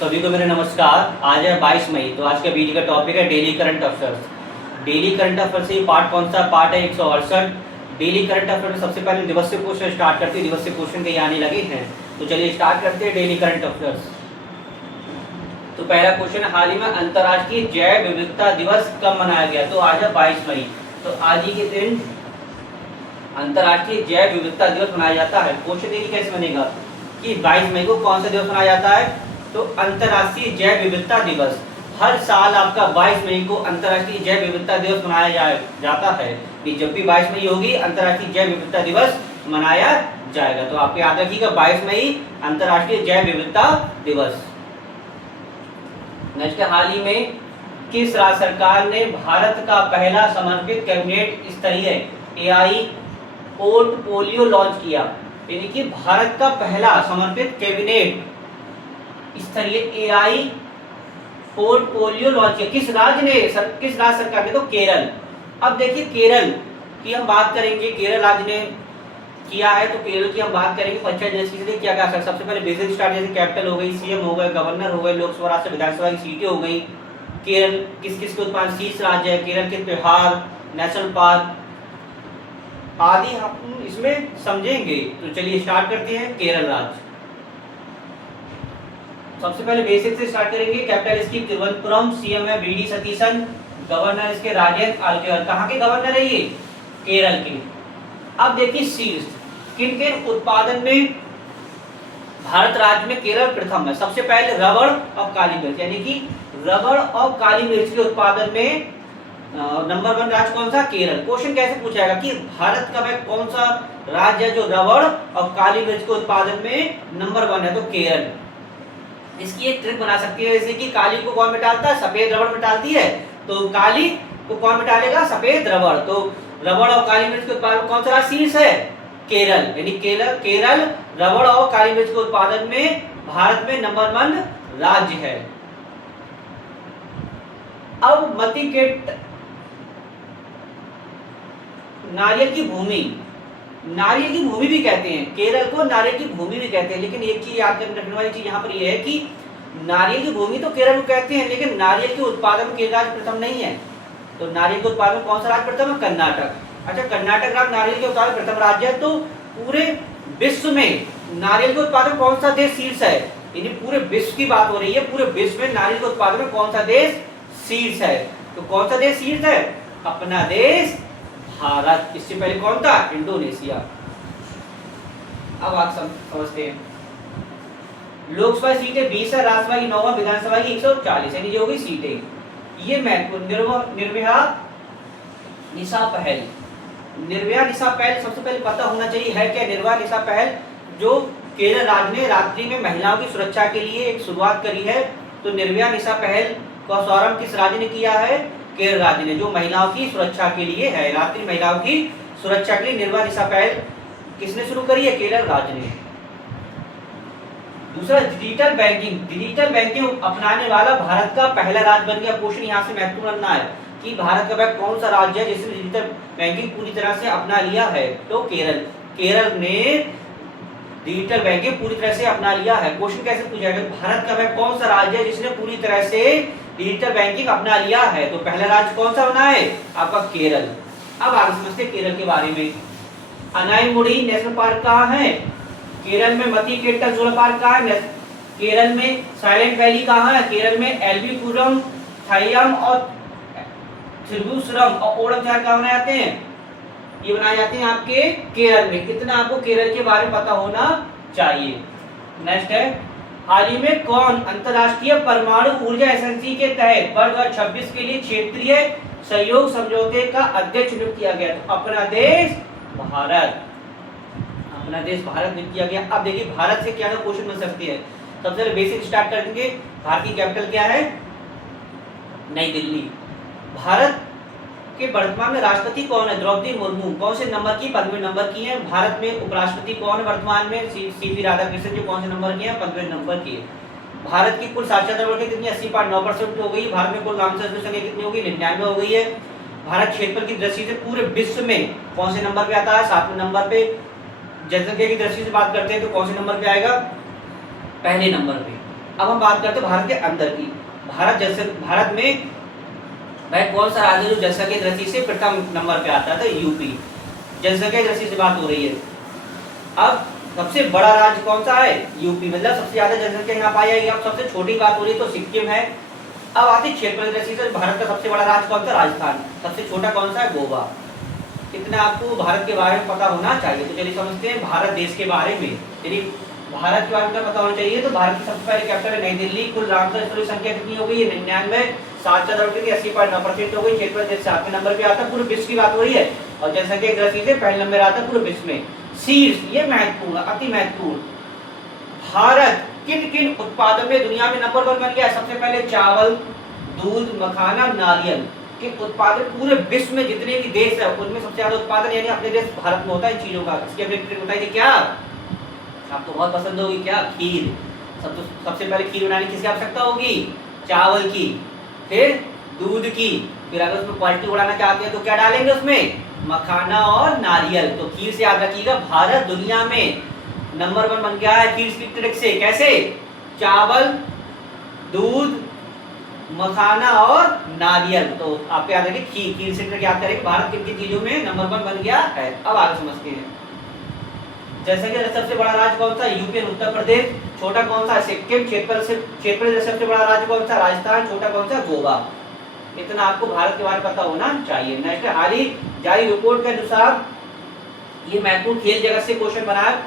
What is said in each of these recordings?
सभी को मेरा नमस्कार। आज है 22 मई। तो आज का वीडियो का टॉपिक है daily current affairs. Daily current affairs से पार्ट कौन सा? पार्ट है 168। डेली करंट अफेयर में सबसे पहले दिवस से क्वेश्चन स्टार्ट करते हैं। दिवस से क्वेश्चन कहीं आने लगे हैं, तो चलिए स्टार्ट करते हैं डेली करंट अफेयर्स। तो पहला क्वेश्चन, हाल ही में अंतर्राष्ट्रीय जैव विविधता दिवस कब मनाया गया? तो आज है 22 मई। तो आज ही के दिन अंतर्राष्ट्रीय जैव विविधता दिवस मनाया जाता है। क्वेश्चन देखिए कैसे बनेगा कि 22 मई को कौन सा दिवस मनाया जाता है? तो अंतर्राष्ट्रीय जैव विविधता दिवस। हर साल आपका 22 मई को अंतर्राष्ट्रीय जैव विविधता दिवस मनाया जाता है कि जब भी 22 मई होगी अंतर्राष्ट्रीय जैव विविधता दिवस मनाया जाएगा। तो आपको याद रखिएगा 22 मई अंतर्राष्ट्रीय जैव विविधता दिवस। नेक्स्ट, हाल ही में किस राज्य सरकार ने भारत का पहला समर्पित कैबिनेट स्तरीय एआई पोर्टफोलियो लॉन्च किया? यानी कि भारत का पहला समर्पित कैबिनेट स्तरीय एआई पोर्टफोलियो लॉन्च किया। किस राज्य ने? किस राज्य सरकार ने? तो केरल। अब देखिए केरल की हम बात करेंगे, केरल राज्य ने किया है, तो केरल की हम बात करेंगे। पंचायत जैसे के लिए क्या क्या सबसे पहले बेसिक स्टार्ट, जैसे कैपिटल हो गई, सीएम हो गए, गवर्नर हो गए, लोकसभा राज्य विधानसभा की सीटें हो गई। केरल किस किस के उत्पादन शीर्ष राज्य है, केरल के त्योहार, नेशनल पार्क आदि हम इसमें समझेंगे। तो चलिए स्टार्ट करते हैं। केरल राज्य सबसे पहले बेसिक से स्टार्ट करेंगे। कैपिटल इसकी तिरुवनंतपुरम, सीएम है वीडी सतीशन, गवर्नर इसके राजेंद्र आलकेयर। कहाँ के गवर्नर है ये? केरल के। अब देखिए शीर्ष किन किन उत्पादन में भारत राज्य में केरल प्रथम है। सबसे पहले रबड़ और काली मिर्च, यानी कि रबड़ और काली मिर्च के उत्पादन में नंबर 1 राज्य कौन सा? केरल। क्वेश्चन कैसे पूछाएगा कि भारत का वह कौन सा राज्य है जो रबड़ और काली मिर्च के उत्पादन में नंबर 1 है? तो केरल। इसकी एक ट्रिक बना सकती है, जैसे कि काली को कौन मिटाता है? सफेद रबड़ मिटाती है। तो काली को कौन मिटा लेगा? सफेद रबड़। तो रबड़ और काली मिर्च के उत्पादन में कौन सा राज्य शीर्ष है? केरल। यानी केरल रबड़ और काली मिर्च के उत्पादन में भारत में नंबर 1 राज्य है। अब मतिकेट नारियल की भूमि, नारियल की भूमि भी कहते हैं, केरल को नारियल की भूमि भी कहते हैं। लेकिन एक चीज याद रखने वाली चीज यहाँ पर यह है कि नारियल की भूमि तो केरल को कहते हैं, लेकिन नारियल के उत्पादन केरल राज्य प्रथम नहीं है। तो नारियल के उत्पादन कौन सा राज्य प्रथम है? कर्नाटक। अच्छा, कर्नाटक राज्य नारियल के उत्पादन प्रथम राज्य है। तो पूरे विश्व में नारियल के उत्पादन कौन सा देश शीर्ष है? यानी पूरे विश्व की बात हो रही है, पूरे विश्व में नारियल के उत्पादन में कौन सा देश शीर्ष है? तो कौन सा देश शीर्ष है? अपना देश भारत। इससे पहले कौन था? इंडोनेशिया। अब आप समझते हैं। लोकसभा सीटें 20 है, राज्यसभा की 9, विधानसभा की 140, यानी जो होगी सीटें। ये महत्वपूर्ण निर्भया निशा पहल, निर्भया निशा पहल सबसे पहले पता होना चाहिए है क्या? निर्भया निशा पहल जो केरल राज्य ने रात्रि में महिलाओं की सुरक्षा के लिए एक शुरुआत करी है। तो निर्भया निशा पहल का शुभारंभ किस राज्य ने किया है? केरल राज्य ने, जो महिलाओं की सुरक्षा के लिए है। रात्रि महिलाओं की सुरक्षा के लिए निर्भया निशा पहल किसने शुरू करी है? केरल राज्य ने। दूसरा, डिजिटल बैंकिंग, डिजिटल बैंकिंग अपनाने वाला भारत का पहला राज्य बन गया। क्वेश्चन यहाँ से महत्वपूर्ण बनना है कि भारत का वह कौन सा राज्य है जिसने डिजिटल बैंकिंग पूरी तरह से अपना लिया है? तो केरल। केरल ने डिजिटल बैंकिंग पूरी तरह से अपना लिया है। क्वेश्चन कैसे पूछा गया? भारत का वह कौन सा राज्य है जिसने पूरी तरह से डिजिटल बैंकिंग अपना लिया है? तो पहला राज्य कौन सा बना है? आपका केरल। अब आगे समझते हैं केरल के बारे में। अनाईमुड़ी नेशनल पार्क कहाँ है? केरल में। मतिकेट नेशनल पार्क कहाँ है? केरल में। साइलेंट वैली कहाँ है? केरल में। एलबीपुरम, थयम और थिरुवनंतपुरम और ओणम शहर कहाँ बनाए जाते हैं? ये बनाए जाते हैं आपके केरल में। कितना आपको केरल के बारे में पता होना चाहिए। नेक्स्ट है, हाल ही में कौन अंतर्राष्ट्रीय परमाणु ऊर्जा एजेंसी के तहत वर्ष 2026 के लिए क्षेत्रीय सहयोग समझौते का अध्यक्ष नियुक्त किया गया? तो अपना देश भारत। अपना देश भारत नियुक्त किया गया। अब देखिए भारत से क्या क्वेश्चन बन सकती है। सबसे पहले बेसिक स्टार्ट कर देंगे। भारत की कैपिटल क्या है? नई दिल्ली। भारत के वर्तमान में राष्ट्रपति कौन है? द्रौपदी मुर्मू। कौन से नंबर की? 15वें नंबर की है। भारत में उपराष्ट्रपति कौन है वर्तमान में? सीपी राधाकृष्णन जी। कौन से नंबर की है? 15वें नंबर की है। भारत की कुल साक्षरता दर कितनी? 80.9% हो गई। भारत में कुल नामसाक्षरता संख्या कितनी हो गई? 99 हो गई है। भारत क्षेत्रफल की दृष्टि से पूरे विश्व में कौन से नंबर पे आता है? 7वें नंबर पे। जनसंख्या की दृष्टि से बात करते हैं तो कौन से नंबर पे आएगा? पहले नंबर पे। अब हम बात करते हैं भारत के अंदर की। भारत में वह कौन सा राज्य जो जनसंख्या की दृष्टि से प्रथम नंबर पे आता है? तो यूपी। जनसंख्या की दृष्टि से बात हो रही है। अब सबसे बड़ा राज्य कौन सा है? यूपी, मतलब सबसे ज्यादा जनसंख्या यहाँ पाई जाएगी। अब सबसे छोटी बात हो रही है तो सिक्किम है। अब आती क्षेत्र की दृष्टि से भारत का सबसे बड़ा राज्य कौन सा? राजस्थान। सबसे छोटा कौन सा है? गोवा। इतना आपको भारत के बारे में पता होना चाहिए। तो चलिए समझते हैं भारत देश के बारे में। यदि भारत के बारे में पता होना चाहिए तो भारत की सबसे पहले कैपिटल है नई दिल्ली। कुल रामसर स्थलों की संख्या कितनी हो गई? 99। 80.9% हो गई। क्षेत्र देश से 8वें नंबर पे आता है। पूरे विश्व की बात हो रही है और जनसंख्या की दृष्टि से पहले नंबर आता है पूरे विश्व में। शीर्ष, ये महत्वपूर्ण, अति महत्वपूर्ण, भारत किन किन उत्पादन में दुनिया में नंबर 1 बन गया? सबसे पहले चावल, दूध, मखाना, नारियल के उत्पादन पूरे विश्व में जितने भी देश है उनमें सबसे ज्यादा उत्पादन यानी अपने देश भारत में होता है इन चीजों का। इसकी अपनी ट्रिक बताइए क्या? आपको बहुत पसंद होगी क्या? खीर। सबसे पहले खीर बनाने की किसकी आवश्यकता होगी? चावल की, फिर दूध की, फिर अगर उसमें क्वालिटी बढ़ाना चाहते हैं तो क्या डालेंगे उसमें? मखाना और नारियल। तो खीर से याद रखिएगा भारत दुनिया में नंबर 1 बन गया है खीर की ट्रिक से। कैसे? चावल, दूध, मखाना और नारियल। तो आपको याद रखिए खीर से ट्रिक याद करेंगे भारत किन किन चीजों में नंबर 1 बन गया है। अब आगे समझते हैं। जैसे कि सबसे बड़ा राज्य कौन सा? यूपी, उत्तर प्रदेश। छोटा कौन सा? सिक्किम। क्षेत्र से सबसे बड़ा राज्य कौन सा? राजस्थान। छोटा कौन सा? गोवा। इतना आपको भारत के बारे में पता होना चाहिए। नेक्स्ट, हाल ही जारी रिपोर्ट के अनुसार ये महत्वपूर्ण खेल जगत से क्वेश्चन बना है।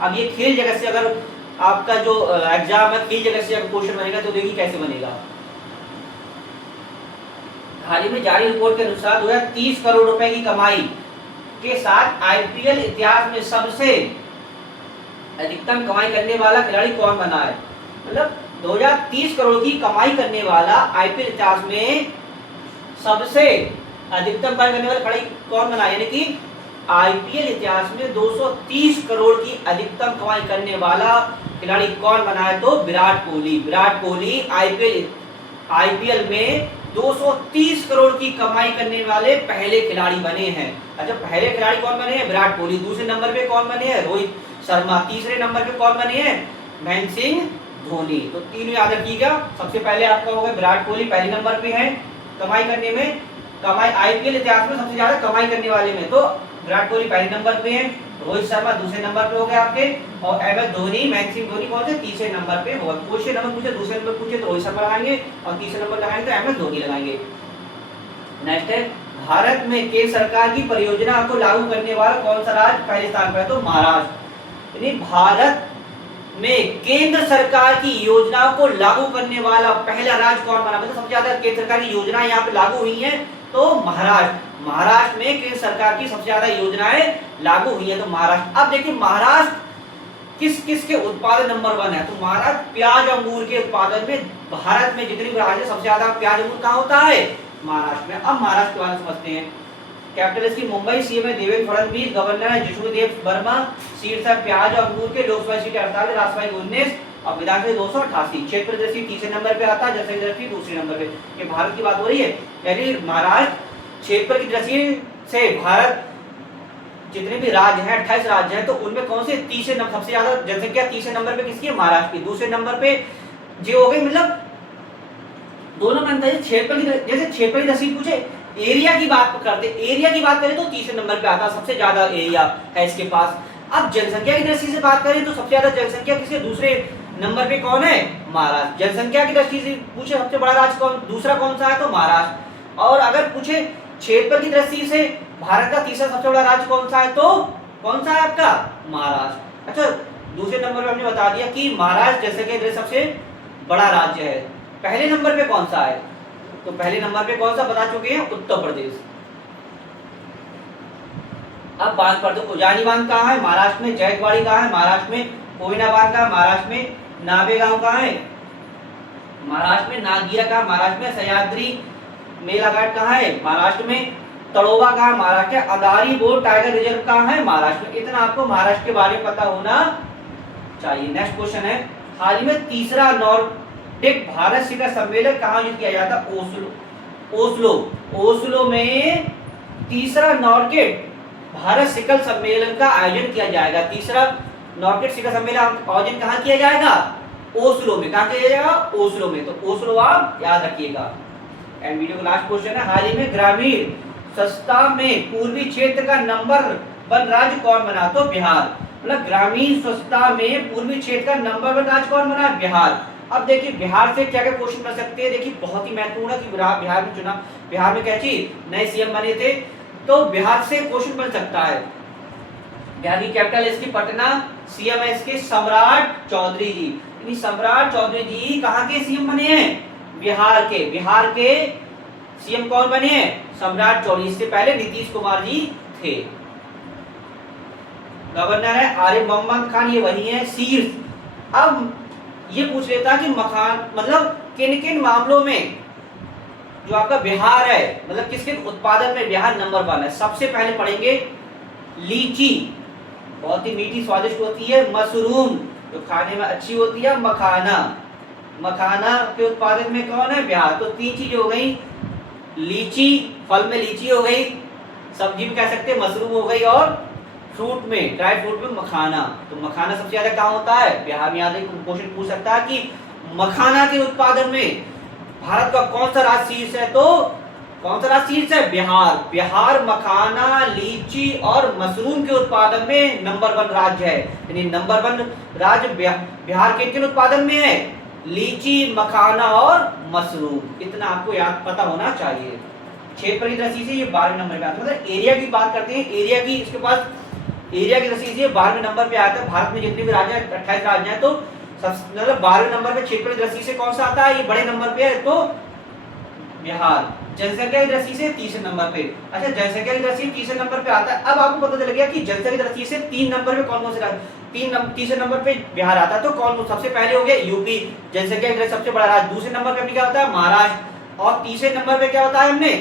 अब ये खेल जगत से अगर आपका जो एग्जाम है खेल जगत से अगर क्वेश्चन बनेगा तो देखिए कैसे बनेगा। हाल ही में जारी रिपोर्ट के अनुसार 2030 करोड़ रुपए की कमाई के साथ आईपीएल इतिहास में सबसे अधिकतम कमाई करने वाला खिलाड़ी कौन बना है? मतलब 2030 करोड़ की कमाई करने वाला आईपीएल इतिहास में सबसे अधिकतम कमाई करने वाला खिलाड़ी कौन बना है? यानी कि आईपीएल इतिहास में 230 करोड़ की अधिकतम कमाई करने वाला खिलाड़ी कौन बना है? तो विराट कोहली। विराट कोहली आईपीएल में 230 करोड़ की कमाई करने वाले पहले खिलाड़ी बने हैं। अच्छा, पहले खिलाड़ी कौन बने हैं? विराट कोहली। दूसरे नंबर पे कौन बने हैं? रोहित शर्मा। तीसरे नंबर पे कौन बने हैं? महेंद्र सिंह धोनी। तो तीनों याद रखिएगा। सबसे पहले आपका होगा विराट कोहली पहले नंबर पे है कमाई करने में, आईपीएल इतिहास में सबसे ज्यादा कमाई करने वाले में तो विराट कोहली पहले नंबर पे है, रोहित शर्मा दूसरे नंबर पे हो गए आपके, और एमएस धोनी, महेंद्र सिंह धोनी कौन से? तीसरे नंबर पे होगा। क्वेश्चन नंबर पूछे दूसरे नंबर पूछे तो रोहित शर्मा लगाएंगे और तीसरे नंबर लगाएंगे तो एमएस धोनी लगाएंगे। नेक्स्ट है, भारत में केंद्र सरकार की परियोजना को लागू करने वाला कौन सा राज्य पहले स्थान पर है? तो महाराष्ट्र। यानी भारत में केंद्र सरकार की योजनाओं को लागू करने वाला पहला राज्य कौन बना? मतलब सबसे ज्यादा केंद्र सरकार की योजनाएं यहाँ पे लागू हुई हैं तो महाराष्ट्र। महाराष्ट्र में केंद्र सरकार की सबसे ज्यादा योजनाएं लागू हुई है तो महाराष्ट्र। अब देखिए महाराष्ट्र किस किस के उत्पादन नंबर 1 है? तो महाराष्ट्र प्याज अंगूर के उत्पादन में भारत में जितनी राज्य सबसे ज्यादा प्याज अंगूर कहाँ होता है? महाराष्ट्र में। अब महाराष्ट्र के बारे में समझते हैं। कैपिटल इसकी मुंबई, सीएम है देवेंद्र फडणवीस, गवर्नर है जिष्णुदेव वर्मा, सीट्स है प्याज और अंगूर के, लोकसभा सीट 48, राज्यसभा 19 और विधानसभा 288। क्षेत्र दृष्टि तीसरे नंबर पे आता है, जनसंख्या दृष्टि दूसरे नंबर पे। ये भारत की बात हो रही है। यानी महाराष्ट्र क्षेत्र की दृष्टि से भारत जितने भी राज्य हैं 28 राज्य हैं तो उनमें कौन से तीसरे नंबर सबसे ज्यादा जनसंख्या तीसरे नंबर पे किसकी है? महाराष्ट्र की। दूसरे नंबर पे जो हो गई मतलब दोनों में अंतर है। क्षेत्र की जैसे क्षेत्र की दृष्टि पूछे एरिया की बात करते, एरिया की बात करें तो तीसरे नंबर पे आता है, सबसे ज्यादा एरिया है इसके पास। अब जनसंख्या की दृष्टि से बात करें तो सबसे ज्यादा जनसंख्या किसके? दूसरे नंबर पे कौन है? महाराष्ट्र। जनसंख्या की दृष्टि से पूछे सबसे बड़ा राज्य कौन, दूसरा कौन सा है? तो महाराष्ट्र। और अगर पूछे क्षेत्र की दृष्टि से भारत का तीसरा सबसे बड़ा राज्य कौन सा है तो कौन सा है आपका? महाराष्ट्र। अच्छा, दूसरे नंबर पे हमने बता दिया कि महाराष्ट्र जनसंख्या की दृष्टि सबसे बड़ा राज्य है। पहले नंबर पे कौन सा है? तो पहले नंबर पे कौन सा बता चुके हैं? उत्तर प्रदेश। अब बात करते हैं उजानी बांध कहाँ है? महाराष्ट्र में। जैतवाड़ी कहाँ है? महाराष्ट्र में। कोयना बांध कहाँ है? महाराष्ट्र में। नावेगांव कहाँ है? महाराष्ट्र में। नागीरा कहाँ? महाराष्ट्र में। सह्याद्री मेलाघाट कहाँ है? महाराष्ट्र में। तड़ोवा कहाँ? महाराष्ट्र में। अदारी बोर्ड टाइगर रिजर्व कहाँ है? महाराष्ट्र में। इतना आपको महाराष्ट्र के बारे में पता होना चाहिए। नेक्स्ट क्वेश्चन है, हाल ही में तीसरा नॉर्डिक भारत शिखर सम्मेलन कहाँ आयोजित किया जाता? ओस्लो में तीसरा नॉर्डिक भारत शिखर सम्मेलन का आयोजन किया जाएगा। तीसरा नॉर्डिक शिखर सम्मेलन आयोजन कहाँ किया जाएगा? ओस्लो में। कहाँ किया जाएगा? ओस्लो में। तो ओस्लो आप याद रखिएगा। एंड वीडियो का लास्ट क्वेश्चन है, हाल ही में ग्रामीण सस्ता में पूर्वी क्षेत्र का नंबर 1 राज्य कौन बना? तो बिहार। मतलब ग्रामीण स्वच्छता में पूर्वी क्षेत्र का नंबर 1 राज्य कौन बना? बिहार। अब देखिए बिहार से क्या क्या क्वेश्चन बन सकते हैं। देखिए बहुत ही महत्वपूर्ण है कि बिहार में चुनाव, बिहार में क्या चीज, नए सीएम बने थे, तो बिहार से क्वेश्चन बन सकता है। बिहार की कैपिटल इसकी पटना, सीएम है इसके सम्राट चौधरी जी। सम्राट चौधरी जी कहाँ के सीएम बने हैं? बिहार के। बिहार के सीएम कौन बने हैं? सम्राट चौधरी। इससे पहले नीतीश कुमार जी थे। गवर्नर है आरिफ मोहम्मद खान, ये वही है शीर्ष। अब ये पूछ लेता कि मखान मतलब किन किन मामलों में जो आपका बिहार है, मतलब किस किन उत्पादन में बिहार नंबर 1 है। सबसे पहले पढ़ेंगे लीची, बहुत ही मीठी स्वादिष्ट होती है। मशरूम, जो खाने में अच्छी होती है। मखाना, मखाना के उत्पादन में कौन है? बिहार। तो 3 चीज हो गई, लीची, फल में लीची हो गई, सब्जी में कह सकते हैं मशरूम हो गई, और फ्रूट में, ड्राई फ्रूट में मखाना। तो मखाना सबसे ज्यादा कहाँ होता है? बिहार में। याद क्वेश्चन पूछ सकता है कि मखाना के उत्पादन में भारत का कौन सा राज्य शीर्ष है? तो कौन सा राज्य शीर्ष है? बिहार। बिहार मखाना, लीची और मशरूम के उत्पादन में नंबर 1 राज्य है। यानी नंबर 1 राज्य बिहार के किन उत्पादन में है? लीची, मखाना और मशरूम। इतना आपको याद पता होना चाहिए। क्षेत्र की दृष्टि से ये 12वें नंबर पे आता है। मतलब एरिया की बात करते हैं, एरिया की, इसके पास एरिया की दृष्टि से 12वें नंबर पे आता है। भारत में जितने भी राज्य हैं 28 राज्य हैं, तो मतलब 12वें नंबर पे क्षेत्र की दृष्टि से कौन सा आता है? ये बड़े नंबर पे है, तो बिहार। जनसंख्या की दृष्टि से तीसरे नंबर पे। अच्छा, जनसंख्या की दृष्टि से तीसरे नंबर पे आता है। अब आपको पता चल गया कि जनसंख्या की दृष्टि से 3 नंबर पे कौन कौन से राज्य, तीसरे नंबर पे बिहार आता है। तो कौन? सबसे पहले हो गया यूपी, जनसंख्या की सबसे बड़ा राज्य। दूसरे नंबर पे क्या होता है? महाराष्ट्र। और तीसरे नंबर पे क्या होता है? हमने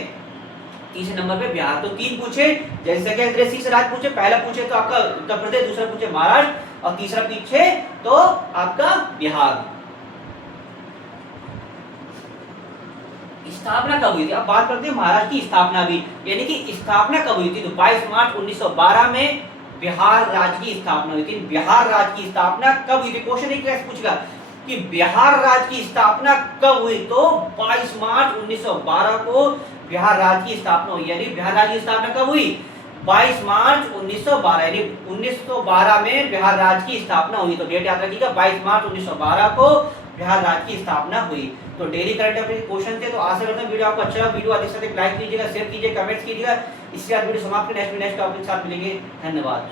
तीसरे नंबर पे बिहार। तो 3 पूछे, जनसंख्या की दृष्टि से राज्य पूछे। पहला पूछे तो आपका उत्तर प्रदेश, दूसरा पूछे महाराष्ट्र, और तीसरा पूछे तो आपका बिहार। स्थापना कब हुई थी? अब बात करते हैं महाराष्ट्र की स्थापना भी, यानी कि स्थापना कब हुई थी? तो 22 मार्च 1912 में बिहार राज्य की स्थापना हुई थी। बिहार राज्य की स्थापना कब हुई थी? क्वेश्चन एक कैसे पूछेगा कि बिहार राज्य की स्थापना कब हुई? तो 22 मार्च 1912 को बिहार राज्य की स्थापना हुई। यानी बिहार राज्य की स्थापना कब हुई? 22 मार्च 1912, यानी 1912 में बिहार राज्य की स्थापना हुई। तो डेट याद रखिएगा, 22 मार्च 1912 को बिहार राज्य की स्थापना हुई। तो डेली करंट अफेयर क्वेश्चन थे। तो आशा करता हूं वीडियो आपको अच्छा लगा। वीडियो अधिक से अधिक लाइक कीजिएगा, शेयर कीजिएगा, कमेंट्स कीजिएगा। इसके बाद वीडियो समाप्त, नेक्स्ट टॉपिक के साथ मिलेंगे। धन्यवाद।